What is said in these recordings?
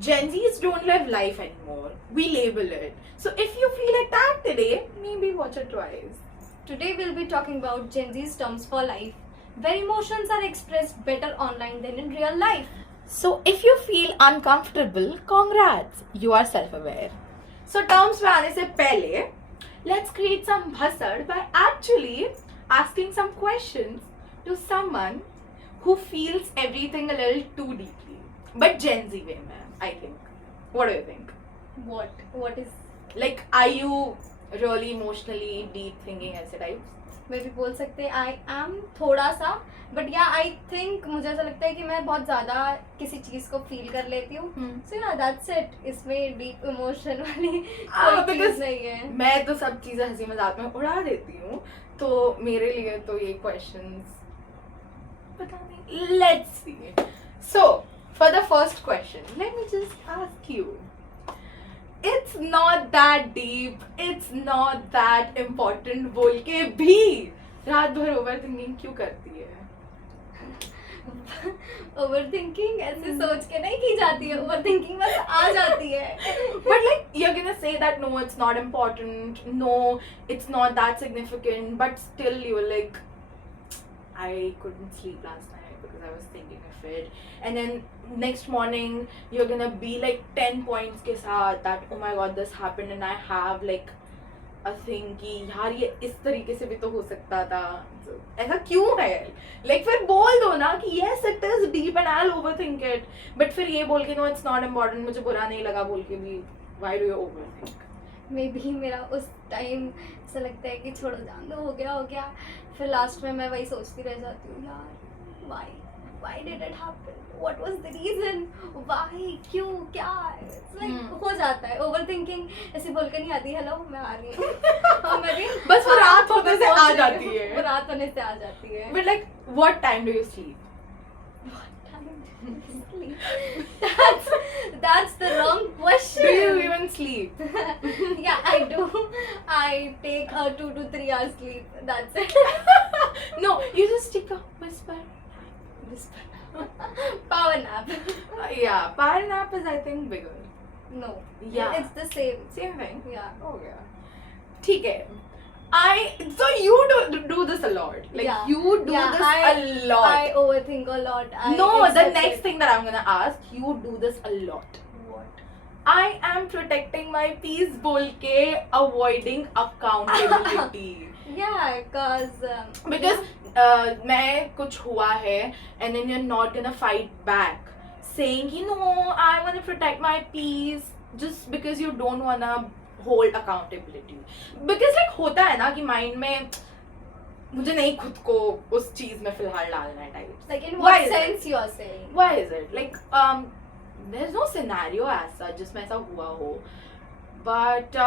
Gen Zs don't live life anymore. We label it. So if you feel attacked today, maybe watch it twice. Today we'll be talking about Gen Z's terms for life, where emotions are expressed better online than in real life. So if you feel uncomfortable, congrats, you are self-aware. So terms पे आने से पहले, let's create some bhassad by actually asking some questions to someone who feels everything a little too deeply, but Gen Z way में, I think. What do you think? What is Like, are you really emotionally deep thinking ऐसे types? मैं भी बोल सकते हैं I am थोड़ा सा, but या आई थिंक मुझे ऐसा लगता है कि मैं बहुत ज़्यादा किसी चीज़ को फील कर लेती हूँ. सो या दैट्स इट. इसमें डीप इमोशन वाली कोई चीज़ because नहीं है. मैं तो सब चीजें हंसी मजाक में उड़ा देती हूँ, तो मेरे लिए तो ये questions पता नहीं. Let's see. So for the first question, let me just ask you. It's not that deep. It's not that important. बोल के भी रात भर overthinking क्यों करती है? ओवर थिंकिंग ऐसे सोच के नहीं की जाती है. ओवर थिंकिंग बस आ जाती है. But like you're gonna say that no, it's not important. No, it's not that significant. But still, you're like, I couldn't sleep last night because I was thinking of it. And then next morning, you're gonna be like 10 points के साथ that oh my god, this happened and I have like a thing कि यार ये इस तरीके से भी तो हो सकता था. So, ऐसा क्यों है? Like फिर बोल दो ना कि yes, it is deep and I'll overthink it. But फिर ये बोल के no, it's not important, मुझे बुरा नहीं लगा बोल के भी why do you overthink? May be मेरा उस टाइम ऐसा लगता है कि छोड़ो जान दो, हो गया. फिर लास्ट में मैं वही सोचती रह जाती हूँ, यार why did it happen, what was the reason, why, क्यों, क्या. लाइक हो जाता है. ओवर थिंकिंग ऐसे बोल के नहीं आती हेलो मैं आ रही हूँ. हाँ, मैं भी बस वो रात होने से आ जाती है. वो रात होने से आ जाती है. But like what time do you sleep? That's the wrong question. Do you even sleep? Yeah, I do. I take a 2 to 3 hours sleep. That's it. No, you just take a whisper. Power nap. Yeah, power nap is I think bigger. No. Yeah. It's the same. Same thing. Yeah. Oh yeah. ठीक है. So you do this a lot. Like Yeah. you do Yeah, this a lot. I overthink a lot. No, the accept next it. thing that I'm gonna ask, you do this a lot. What? I am protecting my peace बोल के avoiding accountability. Yeah, cause Because मैं कुछ हुआ है and then you're not gonna fight back saying you know I want to protect my peace just because you don't wanna hold accountability. Because like होता है ना कि mind में मुझे नहीं खुद को उस चीज में फिलहाल डालना है types. like in Why what is sense it? you are saying? Why is it? Like there's no scenario as such जिसमें ऐसा हुआ हो. But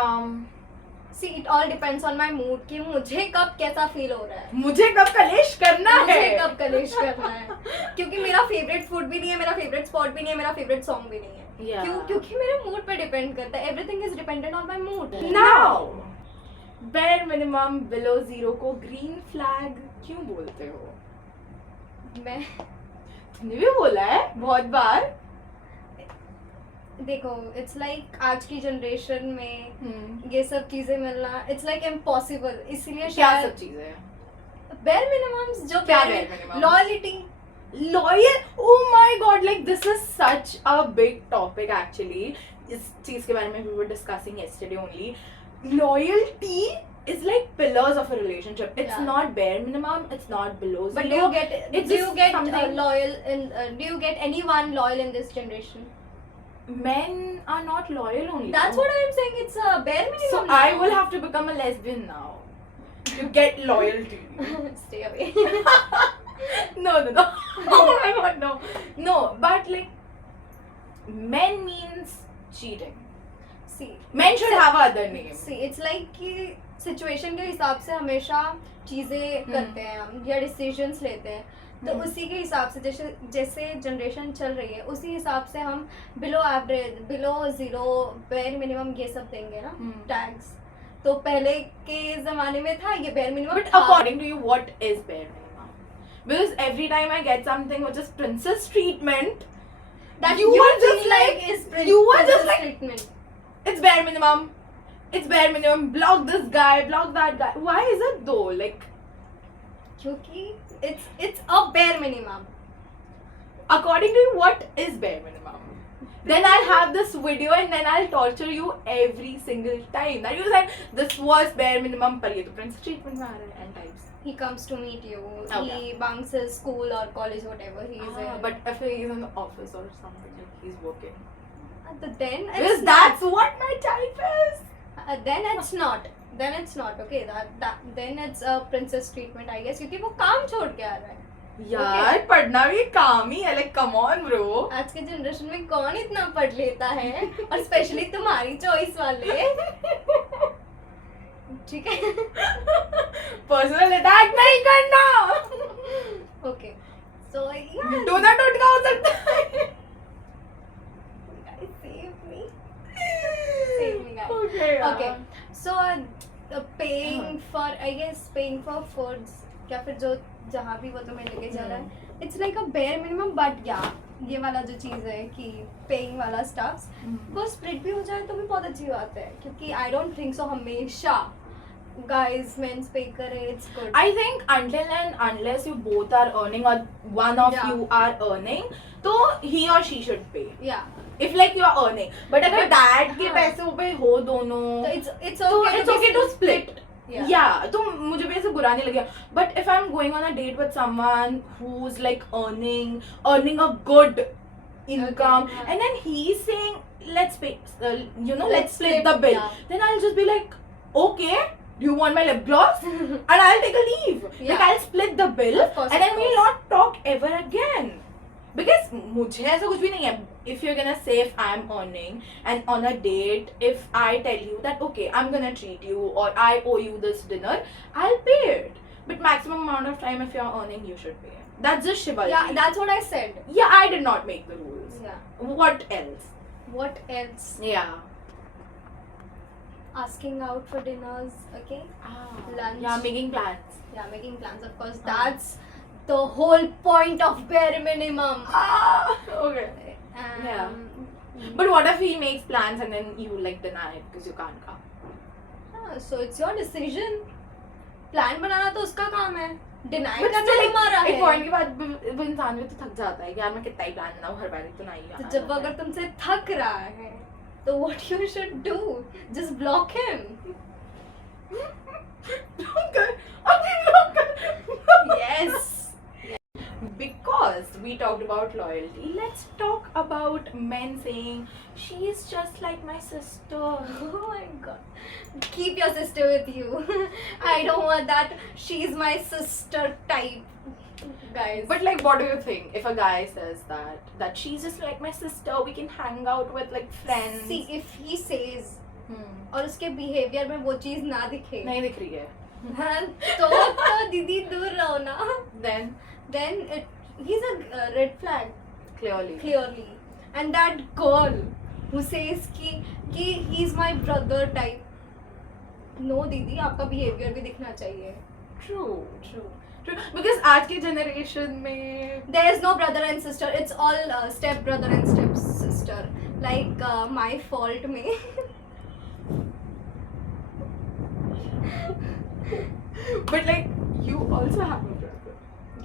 See, it all depends on my mood कि मुझे कब कैसा फील हो रहा है. मुझे कब कलेश करना है. मुझे कब कलेश करना है. क्योंकि मेरा फेवरेट फूड भी नहीं है, मेरा फेवरेट स्पॉट भी नहीं है, मेरा फेवरेट सॉन्ग भी नहीं है. Yeah. क्योंकि मेरे मूड पे डिपेंड करता है. Everything is dependent on my mood. Now, bare minimum below zero को green flag क्यों बोलते हो? मैं तुमने भी बोला है बहुत बार. देखो, इट्स लाइक आज की जनरेशन में ये सब चीजें मिलना इट्स लाइक इम्पॉसिबल. इसीलिए क्या शायद सब चीजें हैं? बेयर मिनिमम्स जो क्या bare minimums? Loyalty. Loyal? Oh my god, like this is such a big topic actually. इस चीज के बारे में we were discussing yesterday only. Loyalty is like pillars of a relationship. It's Yeah. not bare minimum. It's not below zero. But do you get It's do you just get something- loyal in do you get anyone loyal in this generation? Men are not loyal only. That's what I'm saying. It's a bare minimum. So I will have to become a lesbian now to get loyalty. stay away. No. Oh my god, no. But like, men means cheating. See, Men should have other name. see, it's like कि situation के हिसाब से हमेशा चीजें करते हैं हम या डिसीजंस लेते हैं. तो उसी के हिसाब से जैसे जनरेशन चल रही है उसी हिसाब से हम below average, below zero, bare minimum ये सब देंगे ना टैग्स. तो पहले के जमाने में था ये bare minimum. But according to you, what is bare minimum? Because every time I get something which is princess treatment, that You you are just feel like- is you are just princess like- treatment. It's bare minimum. It's bare minimum. Block this guy. Block that guy. Why is it though? Like, क्योंकि it's a bare minimum. according to you, what is bare minimum? Then I'll have this video and then I'll torture you every single time. That you said this was bare minimum, पर ये तो princess treatment में आ रहा है and types. He comes to meet you. Okay. He bunks his school or college, whatever he is in. But if he's in the office or something, like he's working. Then Because it's that's what my type is. then it's not. Then it's not okay. That then it's a princess treatment, I guess. क्योंकि वो काम छोड़ के आ रहा है. यार पढ़ना भी काम ही है. Like come on bro. आज के जनरेशन में कौन इतना पढ़ लेता है और स्पेशली तुम्हारी चॉइस वाले. ठीक है. पर्सनल अटैक नहीं करना. ओके सो yeah, डोना टोटका हो सकता है. guys, save me. Save me, guys. Okay. Okay, so paying for, I guess, paying for foods या फिर जो जहाँ भी वो तुम्हें लेके जा रहा है, it's like a bare minimum, but yeah, ये वाला जो चीज़ है कि पेइंग वाला स्टफ्स वो स्प्लिट भी हो जाए तो भी बहुत अच्छी बात है, क्योंकि आई डोंट थिंक सो हमेशा guys men's पे करे. It's good. I think until and unless you both are earning or one of Yeah. you are earning, तो he or she should pay. Yeah, If like you are earning, but अगर But- dad के हाँ. पैसों पे हो दोनों, so it's तो okay. it's okay to split. Yeah. Yeah, तो मुझे भी ऐसे बुरा नहीं लगेगा. But if I'm going on a date with someone who's like earning a good income, Okay, yeah. and then he's saying let's pay, let's Let's split split, the bill, yeah. then I'll just be like, okay, do you want my lip gloss? And I'll take a leave. Yeah. Like I'll split the bill, Of course, and then of we'll course. not talk ever again. Because मुझे ऐसा कुछ भी नहीं है. If you're gonna say if I'm earning and on a date, if I tell you that okay, I'm gonna treat you or I owe you this dinner, I'll pay it. But maximum amount of time if you're earning, you should pay. That's just chivalry. Yeah, that's what I said. Yeah, I did not make the rules. Yeah. What else? What else? Yeah. Asking out for dinners, okay? Lunch. Yeah, making plans. Yeah, making plans, of course. That's the whole point of bare minimum. Okay. Yeah. Mm. But what if he makes plans and then you like deny it because you can't come? So it's your decision. Plan बनाना तो उसका काम है, deny But करना still, like, हमारा एक है. Point के बाद वो इंसान भी तो थक जाता है कि यार मैं कितना ही प्लान बनाऊं, हर बार तो नहीं तो आना जब वो जाता अगर तुमसे थक रहा है तो what you should do, just block him. है. Block कर, अभी block कर. Yes. Because we talked about loyalty, let's talk about men saying she's just like my sister. Oh my god. Keep your sister with you. I don't want that she's my sister type. Guys. But like, what do you think if a guy says that she's just like my sister, we can hang out with like friends? see, if he says Hmm. और उसके behaviour में वो चीज ना दिखे नहीं दिख रही है. हाँ, तो दीदी दूर रहो ना. Then He's a red flag clearly. And that girl who says कि he's my brother type, no दीदी, आपका बिहेवियर भी दिखना चाहिए. True. True. Because आज के जनरेशन में There is no brother and sister. It's all step brother and step sister. Like my fault में. but like you also have a brother.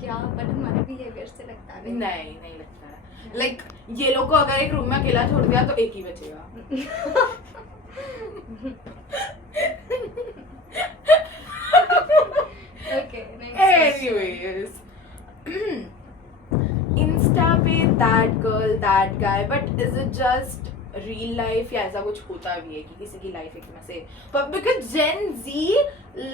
क्या, but हमारे बिहेवियर से लगता नहीं. नहीं लगता है. Like ये लोग को अगर एक रूम में अकेला छोड़ दिया तो एक ही बचेगा. Okay. Next. Anyways, Insta पे that girl, that guy, but is it just real life या ऐसा कुछ होता भी है कि किसी की लाइफ एकदम से? But because Gen Z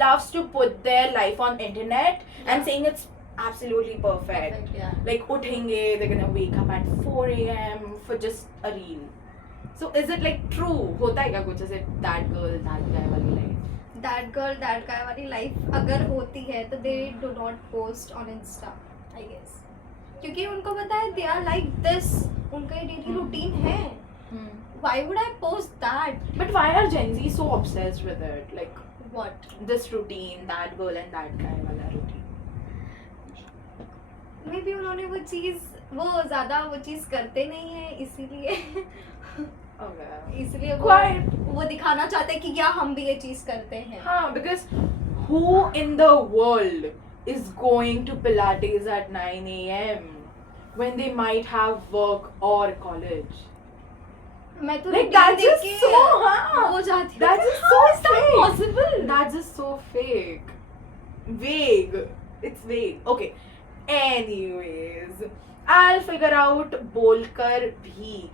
loves to put their life on internet and saying it's absolutely perfect. Yeah. Like उठेंगे, they're gonna wake up at 4 a.m. for just a reel. So is it like true? होता है क्या कुछ ऐसे that girl, that guy वाली life? That girl, that guy वाली life अगर होती है तो they do not post on Insta, I guess. क्योंकि उनको पता है they are like this, उनका ये डेली रूटीन है. Why would I post that? But why are Gen Z so obsessed with it? Like What? this routine, that girl and that guy वाला routine. Maybe उन्होंने वो चीज़ वो ज्यादा वो चीज करते नहीं है, इसीलिए Okay. इसलिए Quite. वो दिखाना चाहते हैं कि क्या हम भी ये चीज करते हैं. हाँ, because who in the world is going to Pilates at 9 a.m. when they might have work or college? मैं तो Like routine that's देख just के so, हाँ. हो जाती हूँ. That's just How so is that fake. possible? That's just so fake. Vague. It's vague. Okay. Anyways, I'll figure out बोलकर भी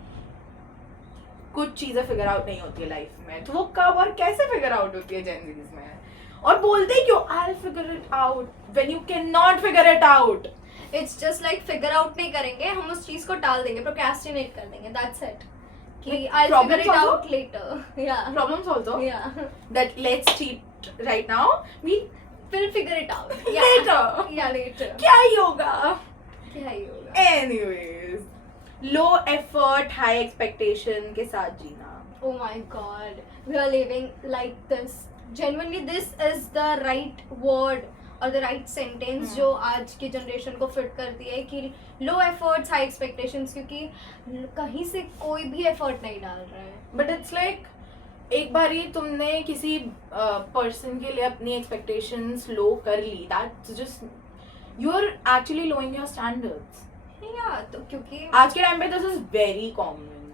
कुछ चीजें फिगर आउट नहीं होती है लाइफ में, तो वो कब और कैसे फिगर आउट होती है जेनजीज में, और बोलते क्यों I'll figure it out when you cannot figure it out. It's just like figure out नहीं करेंगे, हम उस चीज को टाल देंगे, procrastinate कर देंगे. That's it. कि Like, I'll figure problems it also? out later. Yeah. Problems also Yeah. that let's cheat right now, we We'll figure it out. later. Yeah, later. क्या ही होगा. क्या ही होगा. Anyways, low effort high expectation के साथ जीना. Oh my god, we are living like this. Genuinely, this is the right word or the right sentence जो आज की generation को फिट करती है कि लो एफर्ट्स हाई एक्सपेक्टेशंस, क्योंकि कहीं से कोई भी एफर्ट नहीं डाल रहा है. बट इट्स लाइक एक बार ही तुमने किसी पर्सन के लिए अपनी एक्सपेक्टेशंस लो कर ली, that's just you are actually lowing your standards. या तो क्योंकि आज के टाइम पे this is very common.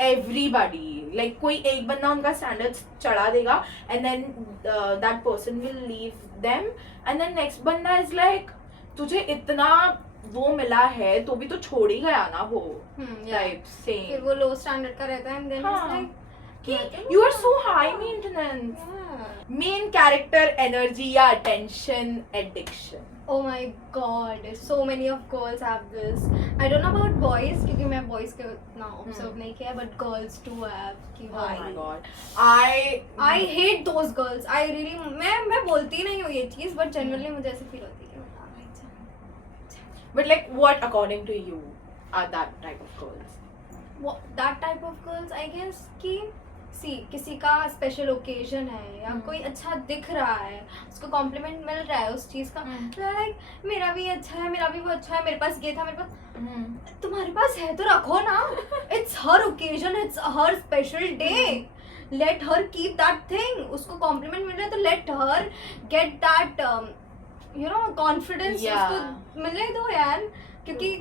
Everybody like कोई एक बंदा उनका स्टैंडर्ड्स चढ़ा देगा and then that person will leave them and then next बंदा इज लाइक तुझे इतना वो मिला है तो भी तो छोड़ ही गया ना वो टाइप फिर सेम वो लो स्टैंडर्ड का रहता है एंड देन हाँ. Like you are so high maintenance. Main character energy या attention addiction. Oh my god, so many of girls have this. I don't know about boys क्योंकि मैं boys के उतना observe नहीं किया, but girls do have कि Oh my भाई. god. I hate those girls. I really मैं बोलती नहीं हूँ ये चीज़, but genuinely मुझे ऐसे feel होती है कि हाँ भाई चल. But like what according to you are that type of girls? That type of girls I guess कि किसी का स्पेशल ओकेजन है या कोई अच्छा दिख रहा है, उसको कॉम्प्लीमेंट मिल रहा है उस चीज का, लाइक मेरा भी अच्छा है, मेरा भी वो अच्छा है, मेरे पास ये था, मेरे पास तुम्हारे पास है तो रखो ना. It's her occasion, it's her special day. Let her keep that thing. उसको कॉम्प्लीमेंट मिल रहा है तो let her get that you know confidence. उसको मिलने दो यार, क्योंकि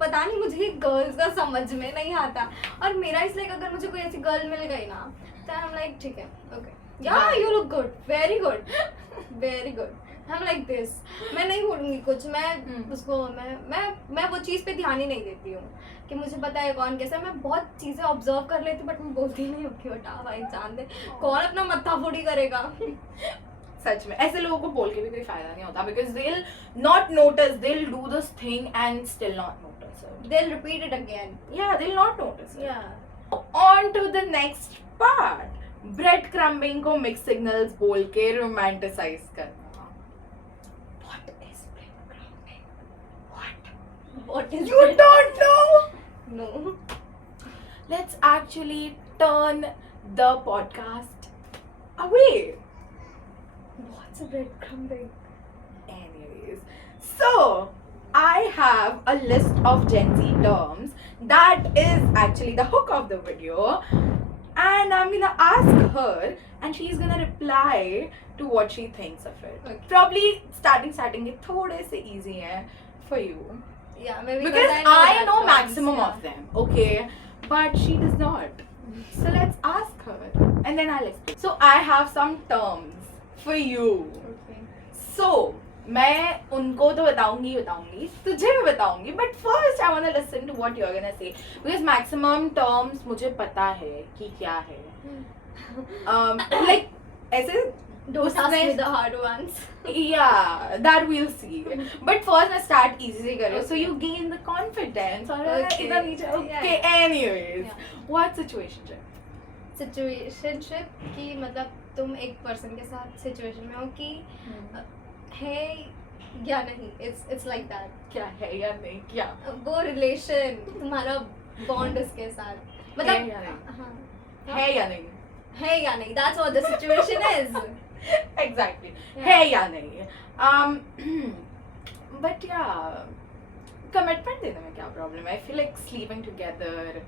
पता नहीं मुझे गर्ल्स का समझ में नहीं आता. और मेरा इसलिए अगर मुझे कोई ऐसी गर्ल मिल गई ना तो आई एम लाइक ठीक है, ओके या you look good, very good, very good. I am like this. मैं नहीं बोलूँगी कुछ, मैं उसको मैं वो चीज़ पे ध्यान ही नहीं देती हूँ कि मुझे पता है कौन कैसा. मैं बहुत चीज़ें ऑब्जर्व कर लेती हूँ बट मैं बोलती नहीं हूँ कि बता भाई जान दे, कौन अपना मत्था फोड़ी करेगा. सच में ऐसे लोगों को बोल के भी कोई फायदा नहीं होता, because they'll not notice, they'll do this thing and still not notice it. They'll repeat it again. Yeah, they'll not notice it. Yeah. On to the next part. Breadcrumbing को mixed signals बोल के romanticize करना. What is breadcrumbing? What? What is You it? don't know? No. Let's actually turn the podcast away. What's a breadcrumbing? Anyways, so I have a list of Gen Z terms that is actually the hook of the video, and I'm gonna ask her and she's gonna reply to what she thinks of it. Okay. Probably starting ये थोड़े से easy हैं for you Yeah, maybe because I that know terms, maximum yeah. of them, okay, but she does not. So let's ask her and then I'll explain. So I have some terms for you. Okay. So मैं उनको तो बताऊंगी तुझे भी बताऊंगी, but first I wanna listen to what you're gonna say because maximum terms मुझे पता है कि क्या है. Like ऐसे Don't ask me the hard ones. yeah, that we'll see. But first I start easy से करो, so you gain the confidence. और Okay. इधर नीचे. Okay, Yeah. anyways, Yeah. what situationship? Situationship कि मतलब तुम एक पर्सन के साथ सिचुएशन में हो कि है या नहीं. It's like that. क्या है या नहीं क्या? वो रिलेशन तुम्हारा बॉन्ड उसके साथ मतलब है या नहीं? हाँ है या नहीं? है या नहीं. That's what the situation is. Exactly. Yeah. है या नहीं? But yeah, कमिटमेंट देने में क्या प्रॉब्लम है? I feel like sleeping together,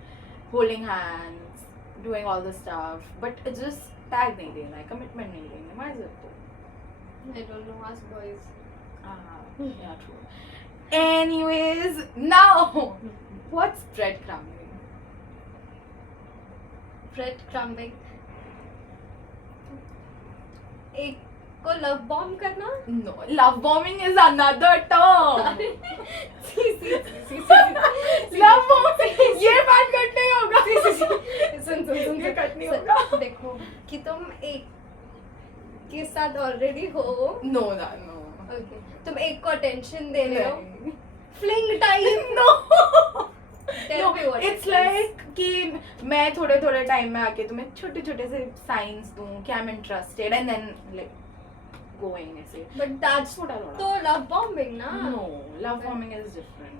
holding hands, doing all the stuff, but it's just tag नहीं देना है, कमिटमेंट नहीं देना है. Why is it? I don't know, ask boys. Yeah, true. Anyways, now what's breadcrumbing? Breadcrumbing. एक को love bomb करना. No, love bombing is another term. Love bombing ये बात कट नहीं होगा. सुन ये कट नहीं होगा. देखो कि तुम एक के साथ ऑलरेडी हो. No, no. Okay. तुम एक को अटेंशन दे रहे हो. नहीं. Fling time. No. Tell me what It's it is. like कि मैं थोड़े थोड़े टाइम में आके तुम्हें छोटे छोटे से साइंस दूं कि I'm interested and then like going ऐसे. But that's थोड़ा थोड़ा. तो love bombing ना. No, love bombing is different.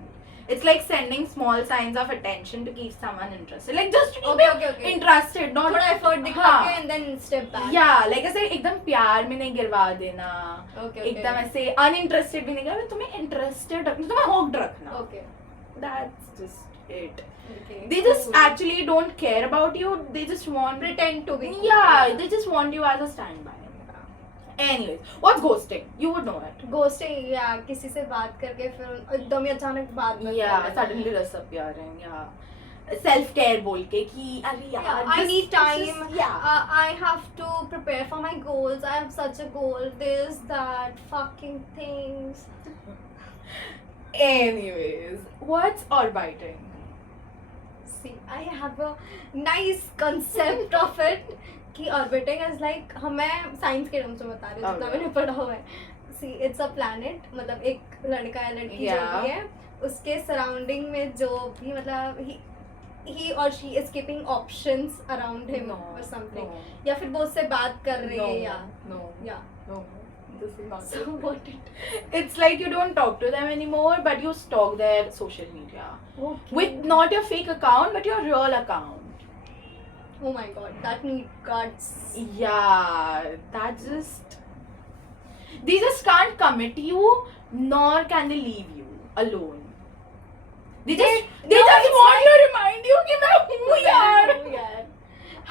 It's like sending small signs of attention to keep someone interested. Like just to keep Okay. interested, not थोड़ा effort दिखा हाँ. के and then step back. Yeah, like ऐसे एकदम प्यार में नहीं गिरवा देना. Okay. एकदम ऐसे uninterested भी नहीं करना, तुम्हें interested रखना, तुम्हें hooked रखना. Okay. That's just it. Okay. They just Cool. actually don't care about you. They just want pretend to be. Yeah, they just want you as a standby. Anyways, what's ghosting? You would know it. Ghosting या किसी से बात करके फिर एकदम ही अचानक बात मत Yeah, करना. suddenly disappearing. Yeah, self care बोल के कि अरे यार Yeah, I this- need this time. is- yeah. I have to prepare for my goals. I have such a goal. This, that, fucking things. Anyways, what's orbiting? See, I have a nice concept of it. कि orbiting is like हमें science के terms में बता रही हूँ जितना Okay. मैंने पढ़ा हुआ है. See, it's a planet. मतलब एक लड़का या लड़की जो Yeah. भी है उसके सराउंडिंग में जो भी मतलब he or she is keeping options around him or something. No. या फिर वो उससे बात कर रही है या No. या No. This is not. so it. what it It's like you don't talk to them anymore, but you stalk their social media with not your fake account, but your real account. oh my god, that need guts. Yeah, that just they just can't commit you, nor can they leave you alone. They just no, just it's want to remind you कि मैं हूँ यार. यार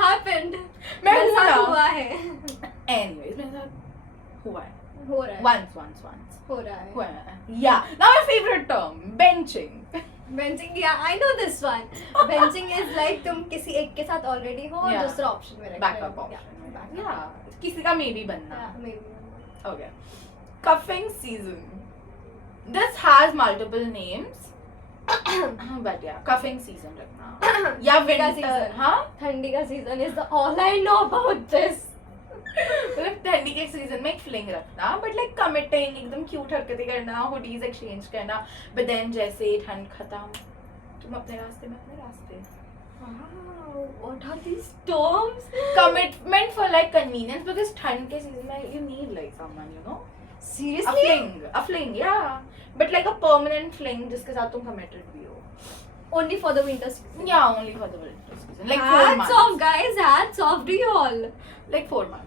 happened. मैं मेरे हूँ साथ ना. हुआ है. Anyways, मेरे साथ हुआ है. हो रहा है. Once. हो रहा है. हुआ है. Yeah. Now my favorite term, benching. Benching, yeah, I know this one. Benching is like तुम किसी एक के साथ already हो और Yeah. दूसरा option में रख Backup रहे हो. option. Yeah, backup. Yeah. किसी का maybe बनना. Yeah, maybe. Okay. Cuffing season. This has multiple names. But yeah, cuffing season रखना. या ठंडी का winter. season. हाँ? ठंडी का season is the all I know about this. मतलब ठंडी के सीजन में एक फ्लिंग रखना, बट लाइक कमिटिंग, एकदम क्यूट हरकतें करना, हुडीज एक्सचेंज करना, बट देन जैसे ही ठंड खत्म, तुम अपने रास्ते में अपने रास्ते. Wow, what are these terms? Commitment for like convenience, because ठंड के सीजन में you need like someone, you know, a Seriously? fling, yeah, but like a permanent fling जिसके साथ तुम committed भी हो. Only for the winter season. Yeah, only for the winter season, like 4 Hats months. off, guys. Hats off to you all. Like 4 months.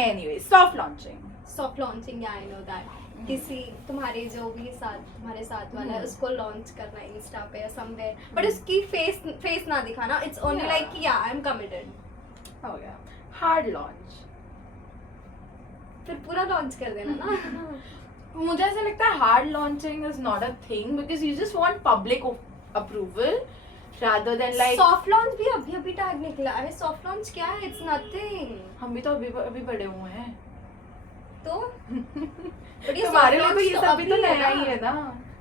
Anyway, soft launching. Soft launching, yeah, I know that. किसी तुम्हारे जो भी साथ तुम्हारे साथ वाला है Hmm. उसको लॉन्च करना इंस्टा पे या समवेयर, बट उसकी फेस ना दिखाना. It's only Yeah. लाइक कि या I am committed. Oh yeah. Hard launch. फिर पूरा लॉन्च कर देना ना. मुझे ऐसा लगता है hard launching is not a thing because you just want public approval rather than like soft launch भी अभी टैग निकला है. सॉफ्ट लॉन्च क्या है? It's nothing. हम भी तो अभी बड़े हुए हैं. तो बट ये तुम्हारे soft लिए तो launch ये सब भी तो अभी है नया ना. ही है ना.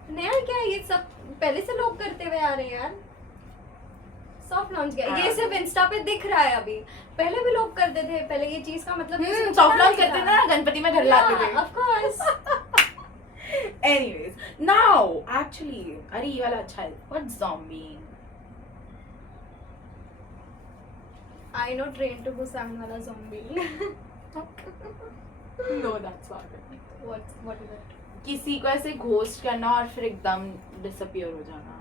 नया क्या है? ये सब पहले से लोग करते हुए आ रहे हैं यार. सॉफ्ट लॉन्च क्या है? ये हाँ. सिर्फ इंस्टा पे दिख रहा है अभी. पहले भी लोग करते थे. पहले ये चीज का मतलब सॉफ्ट लॉन्च करते थे ना, गणपति में घर लाते थे. Of course. Anyways, now actually अरे ये वाला अच्छा है. What's zombie? I know Train to Busan वाला zombie. No, that's not it. What is it? किसी को ऐसे घोस्ट करना और फिर एकदम डिसअपियर हो जाना.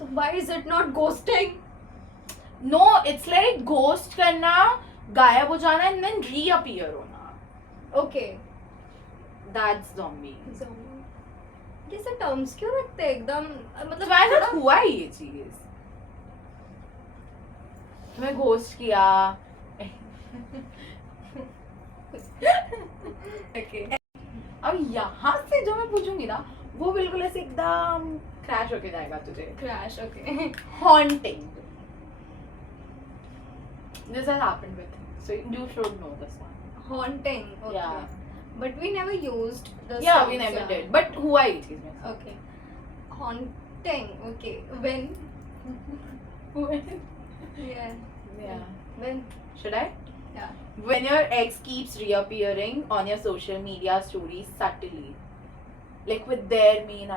तो why is it not ghosting? No, it's like ghost करना, गायब हो जाना and then reappear होना. Okay. That's zombie. Zombie. जैसे टर्म्स क्यों रखते हैं एकदम मतलब तुम्हारे साथ थोड़ा- हुआ है ये चीज? तुम्हें घोस्ट किया? Okay. अब यहाँ से जो मैं पूछूंगी ना वो बिल्कुल ऐसे एकदम क्रैश होके जाएगा तुझे. Crash, okay. Haunting. This has happened with him, so you should know this one. Haunting, okay. Yeah. But we never used the Yeah, songs, we never yeah. did. But हुआ ये चीज में. Okay. Haunting, okay. When? Yeah. Yeah. When? Should I? Yeah. When your ex keeps reappearing on your social media stories subtly, like with their main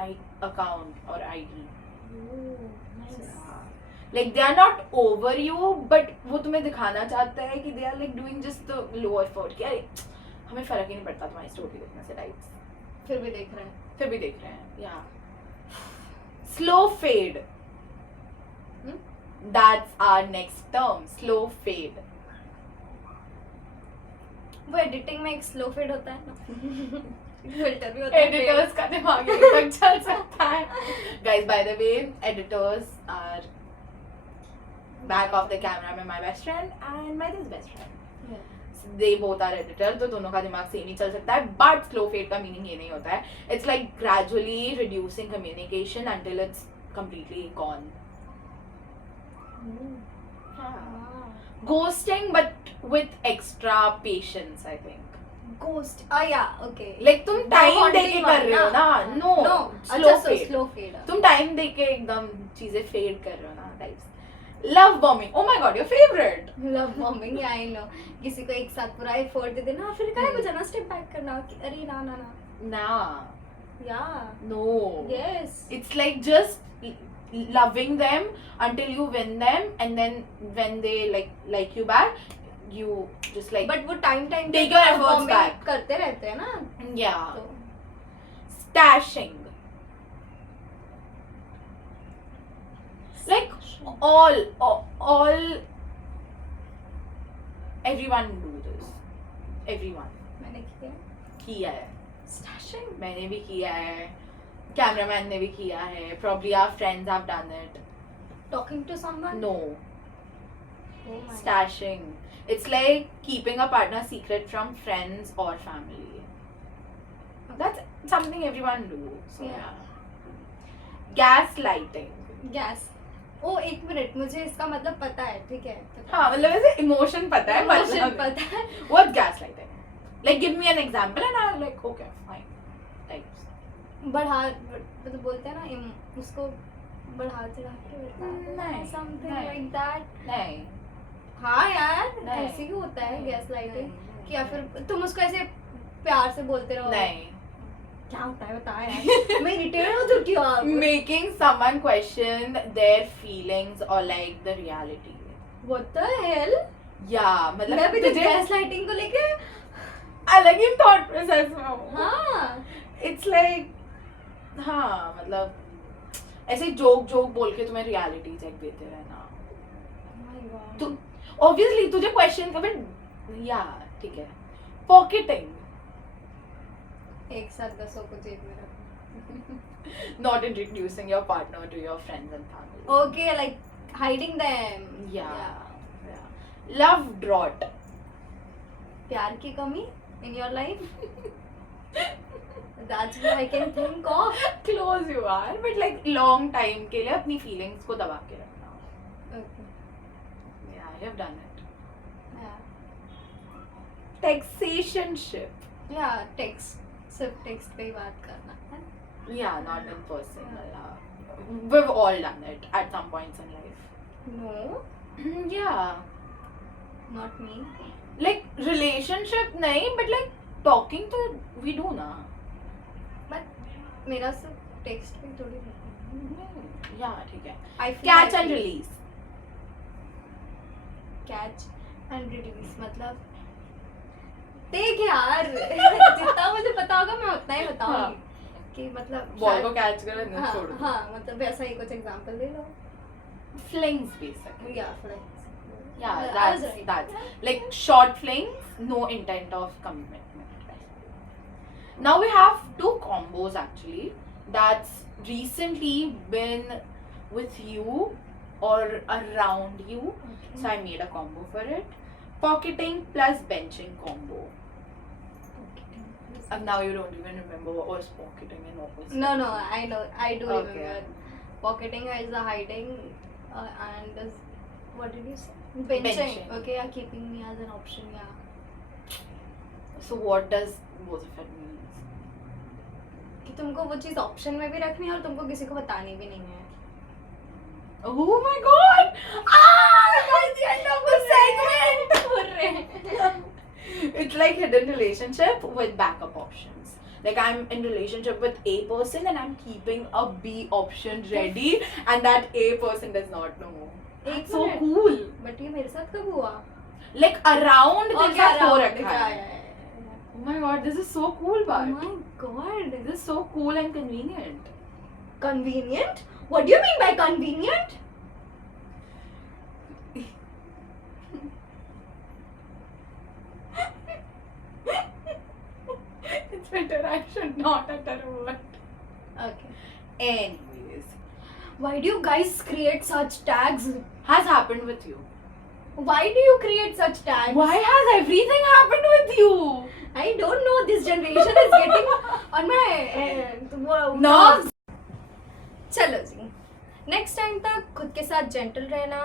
account or ID. Oh, nice. Like they are not over you, but वो तुम्हें दिखाना चाहता है कि they are like doing just the low effort कि अरे हमें फर्क ही नहीं पड़ता तुम्हारी स्टोरी देखने से टाइप्स. फिर भी देख रहे हैं. फिर भी देख रहे हैं. Yeah. Slow fade. Hmm? That's our next term. Slow fade. वो एडिटिंग में एक स्लो फेड होता है ना. फिल्टर भी होता है. Editors का दिमाग यहीं तक चल सकता है. Guys, by the way, editors are back of the camera में my best friend and my this best friend. Yeah. They both are editor, तो दोनों का दिमाग सेम ही चल सकता है. But slow fade का meaning ये नहीं होता है. It's like gradually reducing communication until it's completely gone. Ah. Ghosting, but with extra patience, I think. Ghost. Ah yeah, okay. Like तुम The टाइम haunting देके one कर रहे हो ना. No, No. slow अच्छा, so fade. slow fade. तुम time देके एकदम चीजें फेड कर रहे हो ना types. Love bombing. Oh my god, your favorite. Love bombing, I know. किसी को एक साथ पूरा एफर्ट दे देना फिर काय को जाना स्टेप बैक करना कि अरे ना ना ना. Nah. या. No. Yes. It's like just loving them until you win them, and then when they like you back, you just like but वो time Take your efforts back. करते रहते हैं ना. yeah. तो Stashing. Like all everyone do this. Everyone मैंने किया. किया है. Stashing. मैंने भी किया है. Cameraman ने भी किया है. Probably our friends have done it. Talking to someone. No. Oh my. Stashing. It's like keeping a partner secret from friends or family. That's something everyone do. So Yeah. yeah. Gaslighting. Gas. ओ एक minute मुझे इसका मतलब पता है. ठीक है. हाँ मतलब ऐसे emotion पता है. Emotion मतलब पता है. What gaslighting? Like give me an example and I'm like okay fine. Types. बढ़ा मतलब बोलते हैं ना उसको बढ़ा चढ़ा के नहीं, बताना समथिंग नहीं। Like that. नहीं. हाँ यार नहीं। ऐसे ही होता है गैस लाइटिंग. नहीं, कि या फिर तुम उसको ऐसे प्यार से बोलते रहो. नहीं. क्या होता है बता यार. मैं इरिटेट हो चुकी हूँ अब. Making someone question their feelings or like the reality. What the hell? Yeah, मैं मतलब भी तो तुझे गैस लाइटिंग को लेके. अलग ही thought process में हूँ. हाँ. It's like हाँ मतलब ऐसे जोक बोल के तुम्हें रियलिटी चेक देते रहना. Oh my God. तू obviously तुझे क्वेश्चन कभी या ठीक है. पॉकेटिंग. एक साथ 10 को जेब में रखो. Not introducing your partner to your friends and family. Okay, like hiding them. Yeah. Love drought. प्यार की कमी in your life. That's what I can think of. Close you are, but like long time के लिए अपनी feelings को दबा के रखना. Okay. Yeah, I have done it. Yeah. Taxationship. Yeah, text. सिर्फ टेक्स्ट पे ही बात करना है. Yeah, not in person. We've all done it at some points in life. No, Yeah. not me. Like relationship नहीं, but like talking तो we do ना. But मेरा सिर्फ टेक्स्ट पे थोड़ी रहता है. Yeah, ठीक है. I feel Catch I and feel- release. Catch and release मतलब देख यार जितना मुझे पता होगा मैं उतना ही बताऊंगी. कि मतलब Ball को catch कर and then हाँ छोड़ दो. हाँ मतलब वैसा ही कुछ एग्जांपल दे लो. Flings basically. या friends. Yeah, I was that's right. that's like short flings, no intent of commitment. Now we have two combos actually. that's recently been with you or around you. So I made a combo for it. Pocketing plus benching combo. And now you don't even remember what was pocketing and what was No, benching. I know. I do Okay. remember. Pocketing is the hiding, and what did you say? Benching. Benching. Okay, yeah, keeping me as an option. Yeah. So what does both of it mean? कि तुमको वो चीज option में भी रखनी है और तुमको किसी को बतानी भी नहीं है. Oh my god! Ah! That's the end of the segment! It's like hidden relationship with backup options. Like I'm in relationship with A person and I'm keeping a B option ready and that A person does not know. एक So minute. cool. But ये मेरे साथ कब हुआ? Like around this Okay, हो around, रखा yeah, है. yeah, yeah. Oh my god, this is so cool, Oh but my god. this is so cool and convenient. Convenient? What do you mean by convenient? It's better I should not utter a word. Okay. Anyways, Why do you guys create such tags? has happened with you. Why do you create such tags? Why has everything happened with you? I don't know. This generation is getting on my Nerves. चलो जी. Next time तक खुद के साथ gentle रहना,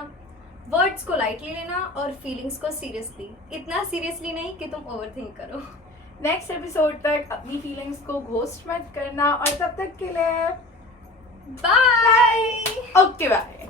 words को lightly लेना और feelings को सीरियसली, इतना सीरियसली नहीं कि तुम ओवरथिंक करो. नेक्स्ट एपिसोड तक अपनी फीलिंग्स को घोस्ट मत करना और तब तक के लिए बाय. Okay bye.